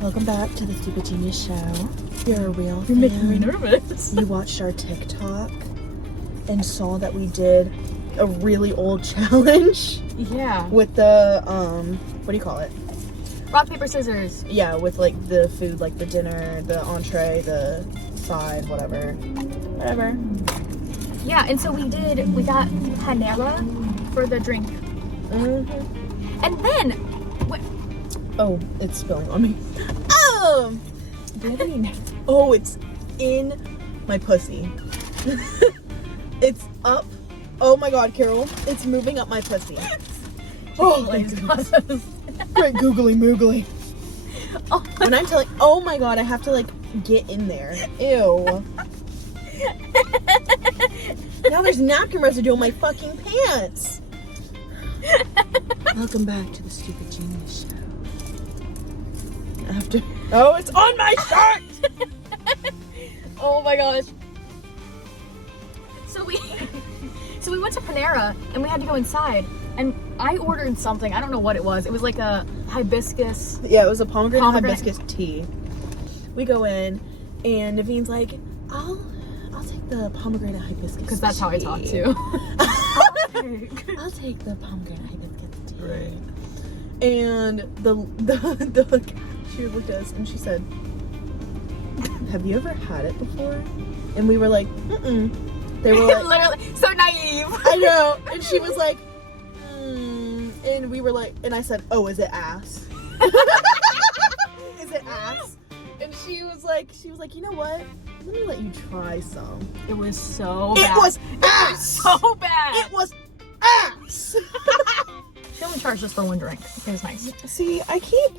Welcome back to the Stoopid Genius Show. You're a real You're fan. making me nervous. You watched our TikTok and saw that we did a really old challenge. Yeah. With the, what do you call it? Rock, paper, scissors. Yeah, with like the food, like the dinner, the entree, the side, whatever. Yeah, and so we got Panera for the drink. Mm-hmm. And then, Oh, it's spilling on me. Oh! Oh, it's in my pussy. It's up. Oh my god, Carol. It's moving up my pussy. Oh, thank goodness. Great googly moogly. Oh. When I'm telling, oh my god, I have to like get in there. Ew. Now there's napkin residue on my fucking pants. Welcome back to the Stoopid Genius Show. Oh, it's on my shirt. Oh my gosh. So we went to Panera and we had to go inside and I ordered something. I don't know what it was. It was like a hibiscus. Yeah, it was a pomegranate hibiscus tea. We go in and Naveen's like, I'll take the pomegranate hibiscus because that's how I talk too. I'll take the pomegranate hibiscus tea. Right. And the she looked at us and she said, have you ever had it before? And we were like, mm-mm. They were like, literally so naive. I know. And she was like, and we were like, and I said, oh, is it ass? Is it ass? And she was like, you know what? Let me let you try some. It was so bad. It was ass. So bad. It was ass. She only charged us for one drink. It was nice. See, I keep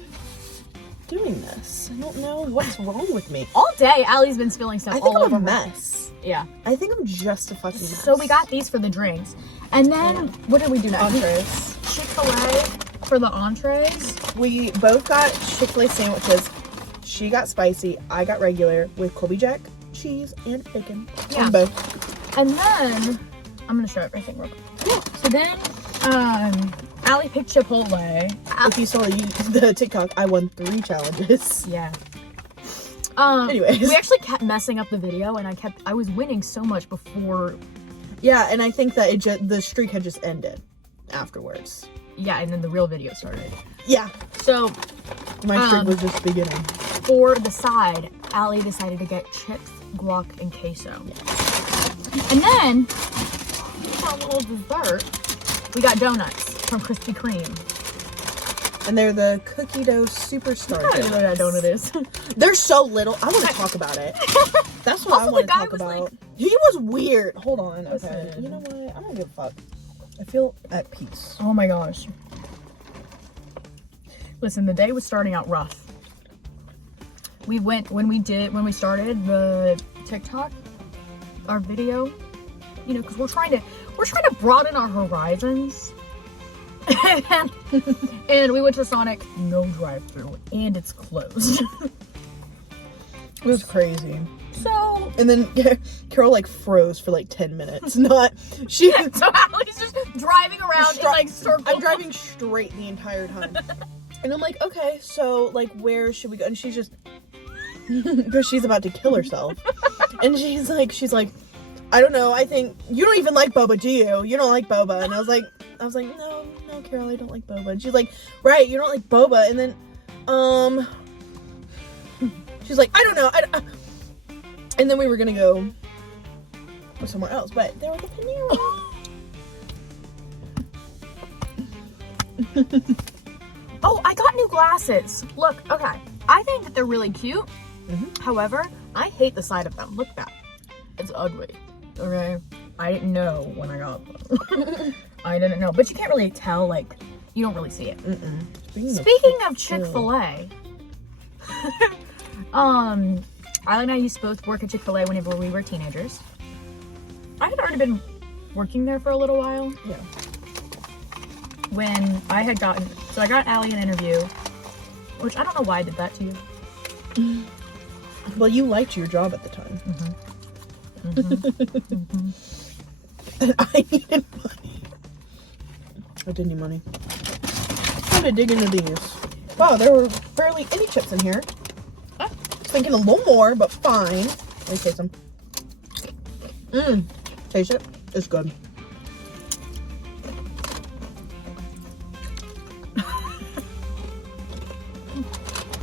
doing this. I don't know what's wrong with me. All day, Allie's been spilling stuff I think all I'm over a her. mess. Yeah. I think I'm just a fucking mess. So we got these for the drinks. And then, what did we do next? entrees. Chick-fil-A for the entrees. We both got Chick-fil-A sandwiches. She got spicy. I got regular with Colby Jack, cheese, and bacon. Yeah. On both. And then, I'm going to show everything real quick. Yeah. So then, Allie picked Chipotle. If you saw the TikTok, I won 3 challenges. Yeah. Anyways. We actually kept messing up the video, and I was winning so much before. Yeah, and I think that the streak had just ended afterwards. Yeah, and then the real video started. Yeah. So, my streak was just beginning. For the side, Allie decided to get chips, guac, and queso. Yeah. And then, for a little dessert, we got donuts from Krispy Kreme. And they're the cookie dough superstar. I don't even know what that donut is. They're so little. I want to talk about it. That's what Also, I want the to guy talk was about. like- He was weird. Hold on. Okay. Listen. You know what? I don't give a fuck. I feel at peace. Oh my gosh. Listen, the day was starting out rough. When we started the TikTok, our video, you know, because we're trying to broaden our horizons. and we went to Sonic, no drive-through, and it's closed. It was crazy. So, And then Carol like froze for like 10 minutes. so Allie's just driving around in like circles. I'm driving straight the entire time. And I'm like, okay, so like where should we go? And she's just because she's about to kill herself. And she's like, I don't know, I think you don't even like boba, do you? You don't like boba. And I was like, no, Carol, I don't like boba. And she's like, right, you don't like boba. And then she's like, I don't know. And then we were gonna go somewhere else, but there was a Panera. Oh, I got new glasses. Look, okay. I think that they're really cute. Mm-hmm. However, I hate the side of them. Look at that. It's ugly. Okay? I didn't know when I got them. I didn't know. But you can't really tell, like, you don't really see it. Speaking of Chick-fil-A, Allie and I used to both work at Chick-fil-A whenever we were teenagers. I had already been working there for a little while. Yeah. When I had so I got Allie an interview, which I don't know why I did that to you. Well, you liked your job at the time. And I needed money. I didn't need money. time to dig into these. Wow, there were barely any chips in here. Thinking a little more, but fine. Let me taste them. Taste it. It's good.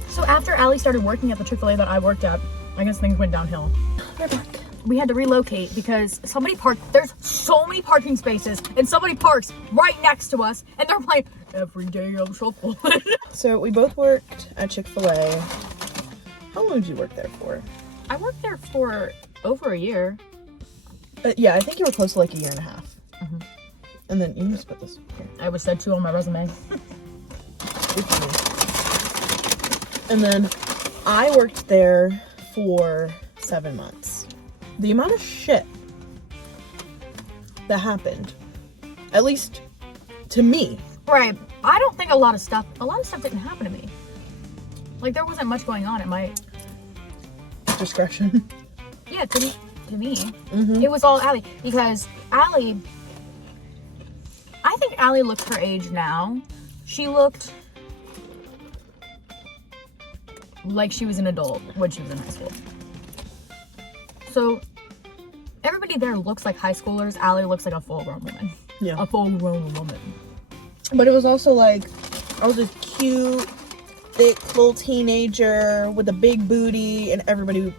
So after Allie started working at the Chick-fil-A that I worked at, I guess things went downhill. We're back. We had to relocate because somebody parked. There's so many parking spaces, and somebody parks right next to us, and they're playing Every Day I'm Shuffling. So we both worked at Chick-fil-A. How long did you work there for? I worked there for over a year. Yeah, I think you were close to like a year and a half. And then you can just put this here. I was said 2 on my resume. Good for me. And then I worked there for 7 months. The amount of shit that happened, at least to me. Right. I don't think a lot of stuff didn't happen to me. Like, there wasn't much going on at my Discretion. Yeah, to me. It was all Allie. Because Allie, I think Allie looked her age now. She looked like she was an adult when she was in high school. So, everybody there looks like high schoolers. Allie looks like a full-grown woman. Yeah. A full-grown woman. But it was also like, I was a cute, thick little teenager with a big booty, and everybody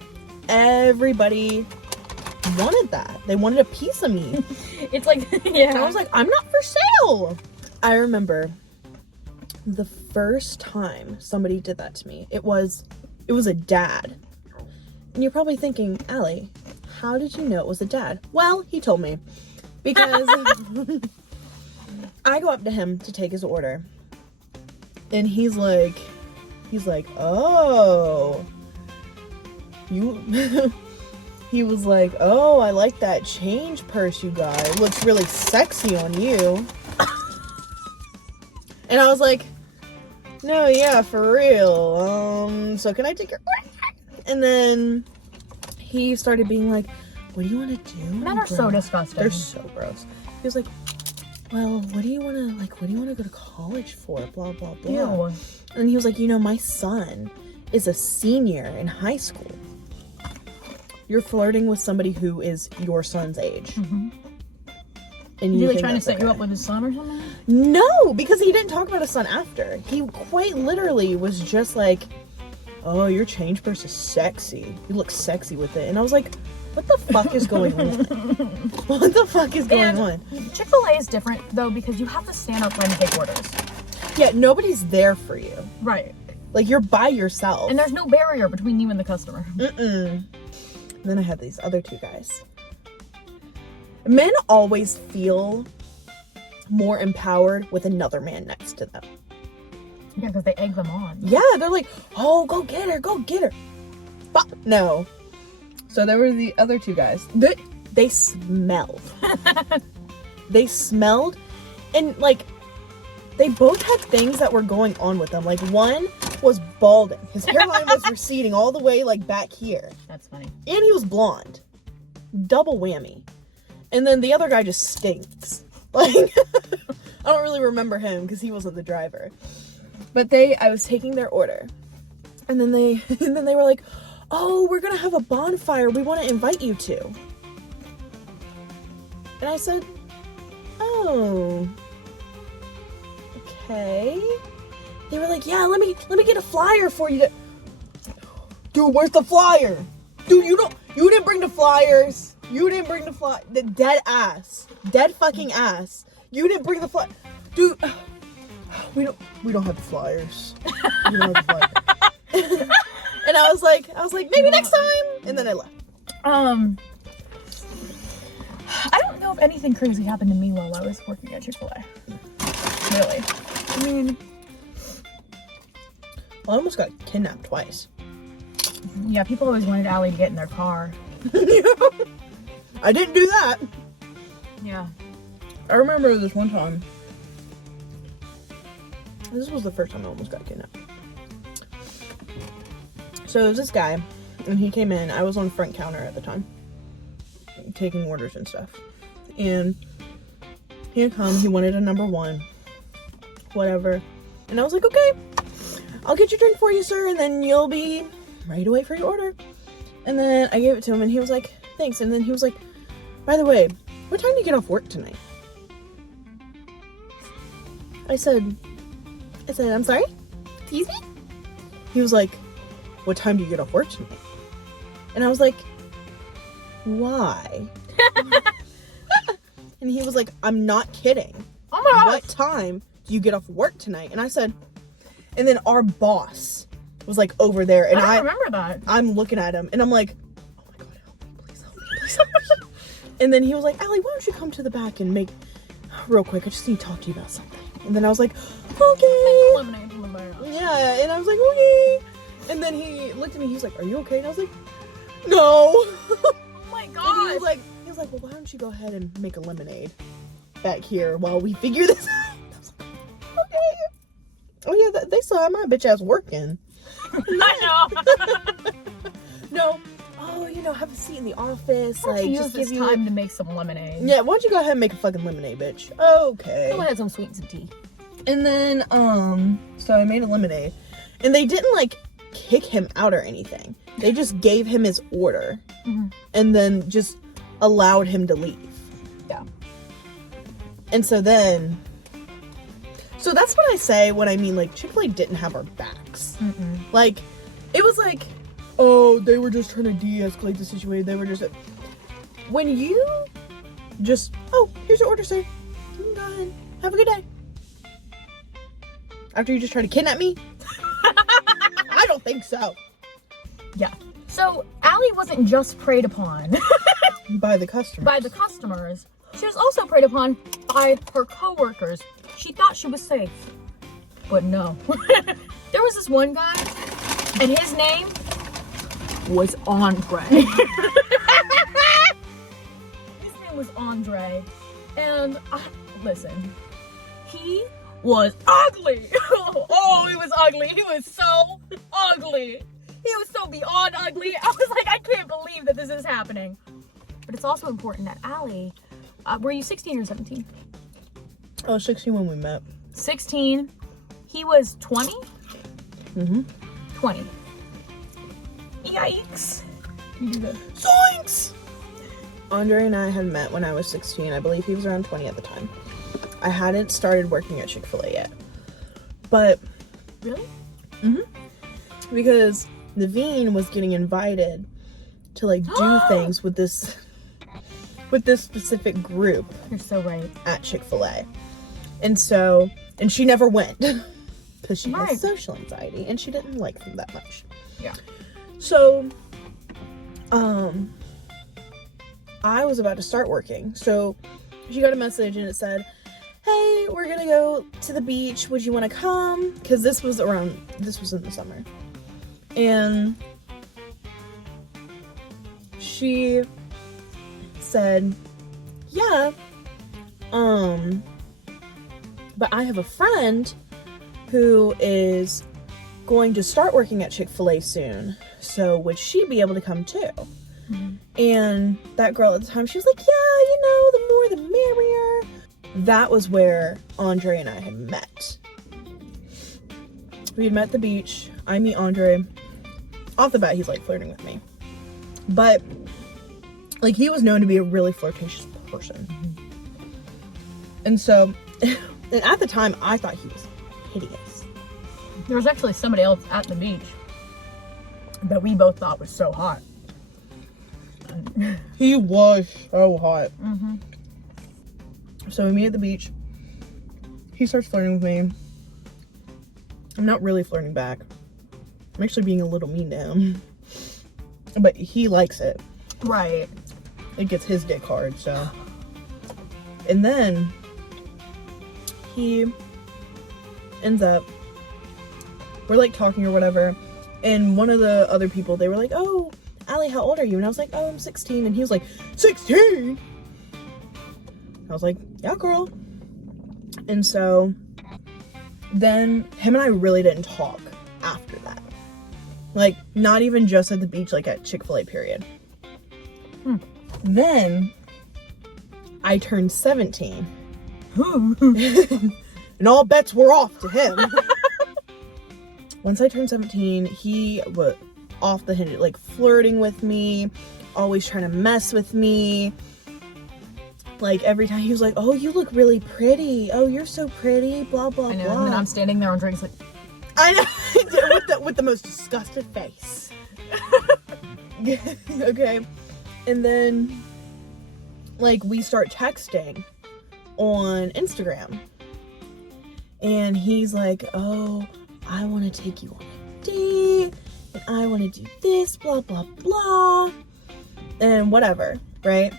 wanted that. They wanted a piece of me. It's like, yeah. And I was like, I'm not for sale. I remember the first time somebody did that to me. It was a dad. And you're probably thinking, Allie, how did you know it was a dad? Well, he told me. Because I go up to him to take his order. And he's like, oh, you, he was like, oh, I like that change purse you got. It looks really sexy on you. And I was like, no, yeah, for real. So can I take your order? And then he started being like, what do you want to do? Men are so disgusting. They're so gross. He was like, well, what do you want to go to college for? Blah, blah, blah. Ew. And he was like, my son is a senior in high school. You're flirting with somebody who is your son's age. Mm-hmm. And Is he you like think trying to that's set you okay. up with his son or something? No, because he didn't talk about his son after. He quite literally was just like, oh, your change purse is sexy. You look sexy with it. And I was like, what the fuck is going on? What the fuck is going on? Chick-fil-A is different, though, because you have to stand up when you take orders. Yeah, nobody's there for you. Right. Like, you're by yourself. And there's no barrier between you and the customer. And then I had these other two guys. Men always feel more empowered with another man next to them. Yeah, because they egg them on. Yeah, they're like, oh, go get her. But no. So there were the other two guys. They smelled. They smelled. And, like, they both had things that were going on with them. Like, one was balding. His hairline was receding all the way, like, back here. That's funny. And he was blonde. Double whammy. And then the other guy just stinks. Like, I don't really remember him because he wasn't the driver. But I was taking their order. And then they were like, oh, we're gonna have a bonfire we want to invite you to. And I said, oh, okay. They were like, yeah, let me get a flyer for you. Dude, where's the flyer? Dude, you didn't bring the flyers. You didn't bring the flyer. The dead ass. Dead fucking ass. You didn't bring the flyer. Dude, we don't have the flyers. We don't have the flyers. And I was like, maybe next time. And then I left. I don't know if anything crazy happened to me while I was working at Chick-fil-A. Really. I mean, I almost got kidnapped twice. Yeah, people always wanted Allie to get in their car. I didn't do that. Yeah. I remember this one time. This was the first time I almost got kidnapped. So there was this guy, and he came in. I was on front counter at the time, taking orders and stuff. And he had come. He wanted a number one. Whatever. And I was like, okay, I'll get your drink for you, sir, and then you'll be ready to wait for your order. And then I gave it to him, and he was like, thanks. And then he was like, by the way, what time do you get off work tonight? I said, I'm sorry? Excuse me? He was like, what time do you get off work tonight? And I was like, why? And he was like, I'm not kidding. Oh my gosh. What time do you get off work tonight? And I said, and then our boss was like over there, and I don't remember that. I'm looking at him, and I'm like, oh my God, help me, please help me, please help me. And then he was like, Allie, why don't you come to the back and make, real quick, I just need to talk to you about something. And then I was like, okay. Lemonade from the bar. Yeah, and I was like, okay. And then he looked at me, he was like, are you okay? And I was like, no. Oh my God. And he was like, well, why don't you go ahead and make a lemonade back here while we figure this out? I was like, okay. Oh yeah, they saw my bitch ass working. I know. No. Oh, have a seat in the office. Why don't you just use this time to make some lemonade? Yeah, why don't you go ahead and make a fucking lemonade, bitch? Okay. Go ahead, some sweets and tea. And then, so I made a lemonade. And they didn't, kick him out or anything. They just gave him his order. Mm-hmm. And then just allowed him to leave. Yeah. And so then... So that's what I say when I mean, Chick-fil-A didn't have our backs. Mm-mm. It was like, oh, they were just trying to de-escalate the situation. They were just... When you just, oh, here's your order, sir. You can go ahead. Have a good day. After you just try to kidnap me? I don't think so. Yeah. So, Allie wasn't just preyed upon By the customers. by the customers. She was also preyed upon by her coworkers. She thought she was safe. But no. There was this one guy, and his name was Andre. His name was Andre. And, listen, he was ugly. Oh, he was ugly. He was so ugly. He was so beyond ugly. I was like, I can't believe that this is happening. But it's also important that Allie, were you 16 or 17? I was 16 when we met. 16. He was 20? Mm-hmm. 20. Yikes. You do that. Zoinks! Andre and I had met when I was 16. I believe he was around 20 at the time. I hadn't started working at Chick-fil-A yet. But... Really? Mm-hmm. Because Naveen was getting invited to, do things with this specific group. You're so right. At Chick-fil-A. And so... And she never went. Because she Right. has social anxiety. And she didn't like them that much. Yeah. So... I was about to start working. So, she got a message and it said... Hey, we're gonna go to the beach. Would you want to come? Because this was in the summer. And she said, yeah, but I have a friend who is going to start working at Chick-fil-A soon. So would she be able to come too? Mm-hmm. And that girl at the time, she was like, yeah, the more the merrier. That was where Andre and I had met. We had met at the beach. I meet Andre. Off the bat, he's flirting with me. But, he was known to be a really flirtatious person. And so, and at the time, I thought he was hideous. There was actually somebody else at the beach that we both thought was so hot. He was so hot. Mm-hmm. So we meet at the beach. He starts flirting with me. I'm not really flirting back. I'm actually being a little mean to him. But he likes it. Right. It gets his dick hard, so. And then he ends up, we're talking or whatever, and one of the other people, they were like, oh, Allie, how old are you? And I was like, oh, I'm 16. And he was like, 16? I was like, yeah, girl. And so then him and I really didn't talk after that. Not even just at the beach, at Chick-fil-A, period. Then I turned 17. And all bets were off to him. once I turned 17, he was off the hinge, like flirting with me, always trying to mess with me. Like every time he was like, oh, you look really pretty. Oh, you're so pretty, blah, blah, I know, blah. and then I'm standing there on drinks like... I know, with the most disgusted face. Okay. And then, like, we start texting on Instagram. And he's like, oh, I want to take you on a date. And I want to do this, blah, blah, blah. And whatever, right?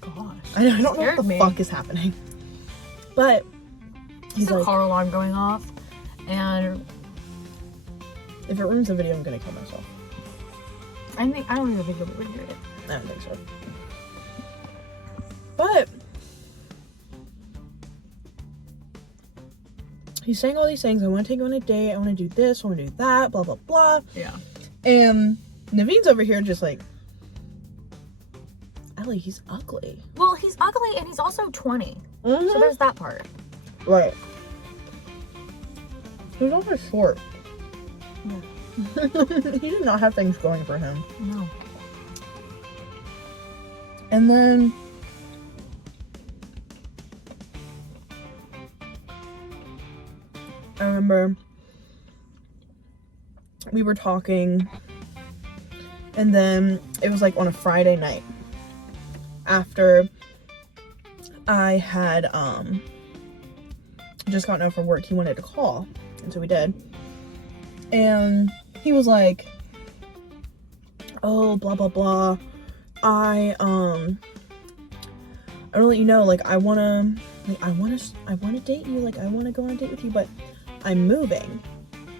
Gosh. I don't know what the fuck is happening. But he's There's like, a car alarm going off. And if it ruins the video, I'm gonna kill myself. I don't even think you'll be hear it. I don't think so. But he's saying all these things. I want to take you on a date. I want to do this. I want to do that. Blah, blah, blah. Yeah. And Naveen's over here just like, Ellie, he's ugly. Well, he's ugly and he's also 20. Mm-hmm. So there's that part. Right. He's also short. Yeah. He did not have things going for him. No. And then I remember we were talking, and then it was like on a Friday night after I had just gotten out from work. He wanted to call, and so we did. And he was like, oh, blah blah blah, I want to let you know, like, I want to date you, like, I want to go on a date with you, but I'm moving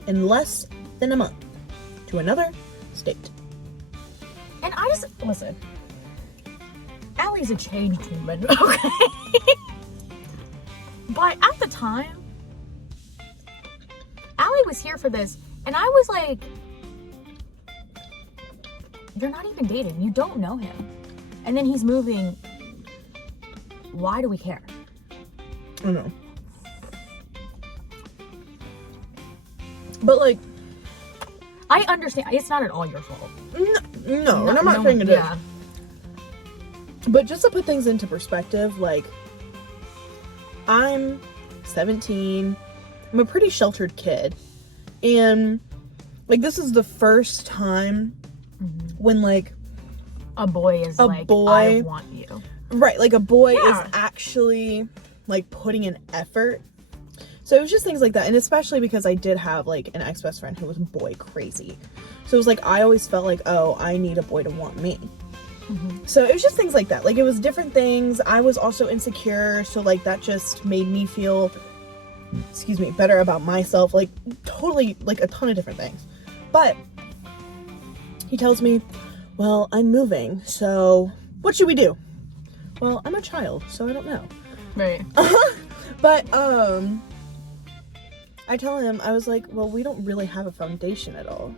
in less than a month to another state. And I just, listen, Allie's a changed woman, okay? But at the time, Allie was here for this, and I was like, you're not even dating. You don't know him. And then he's moving. Why do we care? I don't know. But, like, I understand. It's not at all your fault. no, and I'm not saying it is. Yeah. But just to put things into perspective, like, I'm 17. I'm a pretty sheltered kid. And, like, this is the first time when, like, A boy is like, I want you. Right, like, a boy Yeah. is actually, like, putting in effort. So it was just things like that. And especially because I did have, like, an ex-best friend who was boy crazy. So it was like, I always felt like, oh, I need a boy to want me. So it was just things like that. Like, it was different things. I was also insecure. So, like, that just made me feel, better about myself. Like, totally, like, a ton of different things. But he tells me, well, I'm moving. So what should we do? Well, I'm a child, so I don't know. Right. But, I tell him, I was like, well, we don't really have a foundation at all.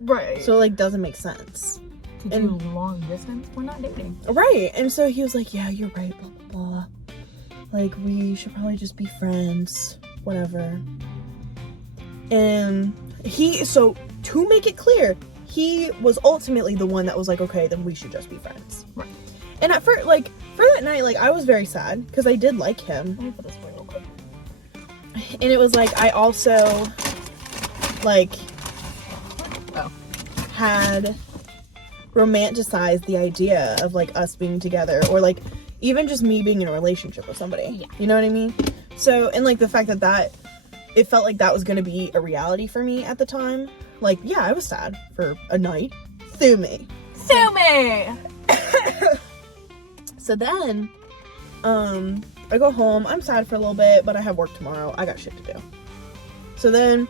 Right. So, like, doesn't make sense. To do long distance, we're not dating. Right. And so he was like, yeah, you're right, blah, blah, blah. Like, we should probably just be friends, whatever. And so, to make it clear, he was ultimately the one that was like, okay, then we should just be friends. Right. And at first, like, for that night, like, I was very sad, because I did like him. Let me put this away real quick. And it was like, I also, like, had romanticized the idea of, like, us being together, or, like, even just me being in a relationship with somebody. Yeah. You know what I mean? So, and, like, the fact that it felt like that was going to be a reality for me at the time. Like, yeah, I was sad for a night. Sue me. Sue me! So then, I go home. I'm sad for a little bit, but I have work tomorrow. I got shit to do. So then,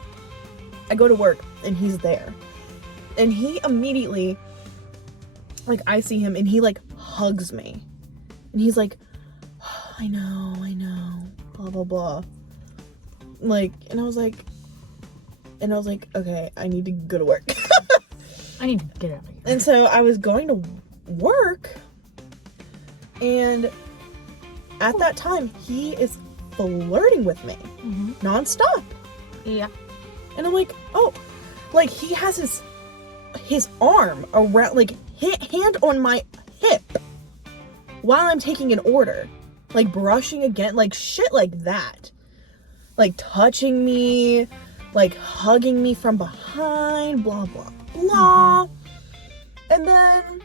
I go to work, and he's there. And he immediately, like, I see him, and he, like, hugs me. And he's like, oh, I know, blah, blah, blah. Like, and I was like, okay, I need to go to work. I need to get out of here. And so I was going to work, and at that time, he is flirting with me nonstop. Yeah. And I'm like, oh, like he has his arm around, like hand on my hip while I'm taking an order, like brushing again, like shit like that, like touching me, like hugging me from behind, blah blah blah. And then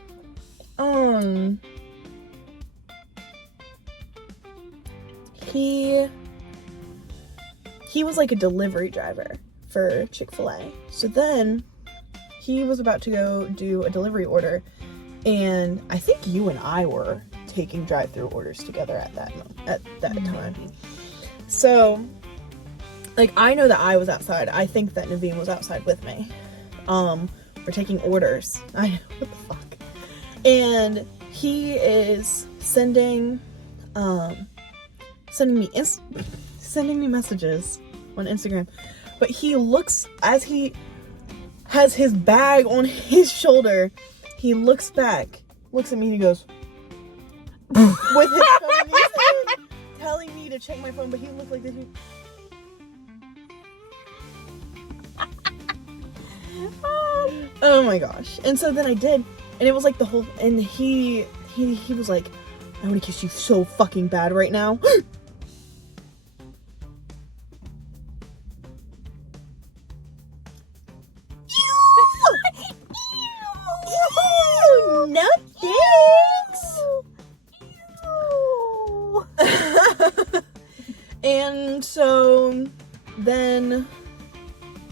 he was like a delivery driver for Chick-fil-A. So then he was about to go do a delivery order, and I think you and I were taking drive-through orders together at that time. So like, I know that I was outside. I think that Naveen was outside with me. We're taking orders. What the fuck? And he is sending me messages on Instagram. But he looks, as he has his bag on his shoulder, he looks back, looks at me, and he goes, with his phone in his hand, telling me to check my phone, but he looked like this. Oh my gosh. And so then I did, and it was like the whole, and he was like, I want to kiss you so fucking bad right now. No thanks. And so then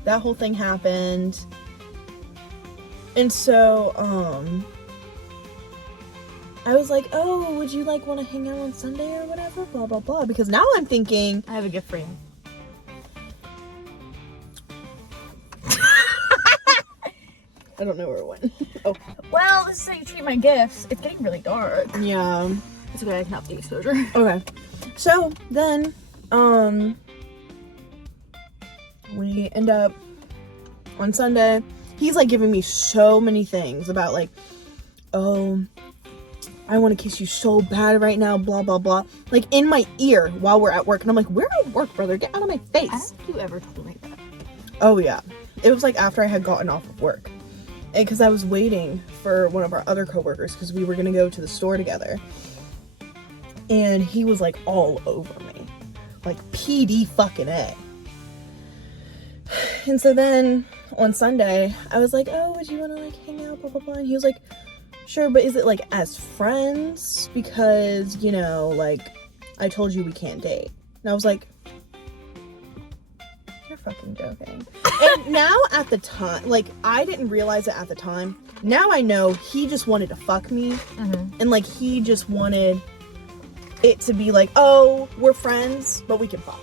that whole thing happened. And so I was like, oh, would you like want to hang out on Sunday or whatever, blah blah blah, because now I'm thinking I have a gift for you. I don't know where it went. Oh. Well, this is how you treat my gifts. It's getting really dark. Yeah. It's okay, I can have the exposure. Okay. So then, we end up on Sunday. He's like giving me so many things about like, oh, I want to kiss you so bad right now, blah blah blah, like in my ear while we're at work. And I'm like, we're at work, brother, get out of my face. I don't think you ever told me that. Oh yeah, it was like after I had gotten off of work, because I was waiting for one of our other coworkers because we were gonna go to the store together, and he was like all over me, like PD fucking A. And so then on Sunday I was like, oh, would you want to like hang out, blah blah blah, and he was like, sure, but is it like as friends, because you know, like I told you we can't date. And I was like, you're fucking joking. And now at the time, like I didn't realize it at the time, now I know he just wanted to fuck me. And like he just wanted it to be like, oh, we're friends but we can fuck.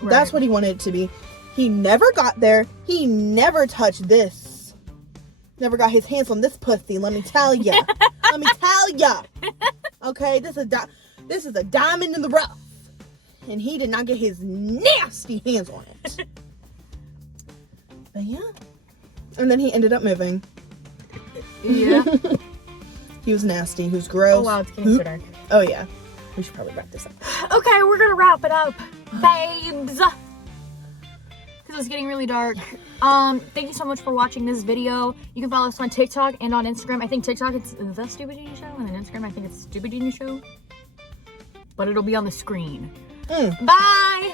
Right. That's what he wanted it to be. He never got there. He never touched this. Never got his hands on this pussy, let me tell ya. Let me tell ya. Okay, this is a diamond in the rough. And he did not get his nasty hands on it. But yeah. And then he ended up moving. Yeah. He was nasty. He was gross. Oh wow, it's getting so dark. Oh yeah. We should probably wrap this up. Okay, we're gonna wrap it up, babes. Because it's getting really dark. Thank you so much for watching this video. You can follow us on TikTok and on Instagram. I think TikTok it's the Stoopid Genius Show, and then Instagram I think it's Stoopid Genius Show. But it'll be on the screen. Bye!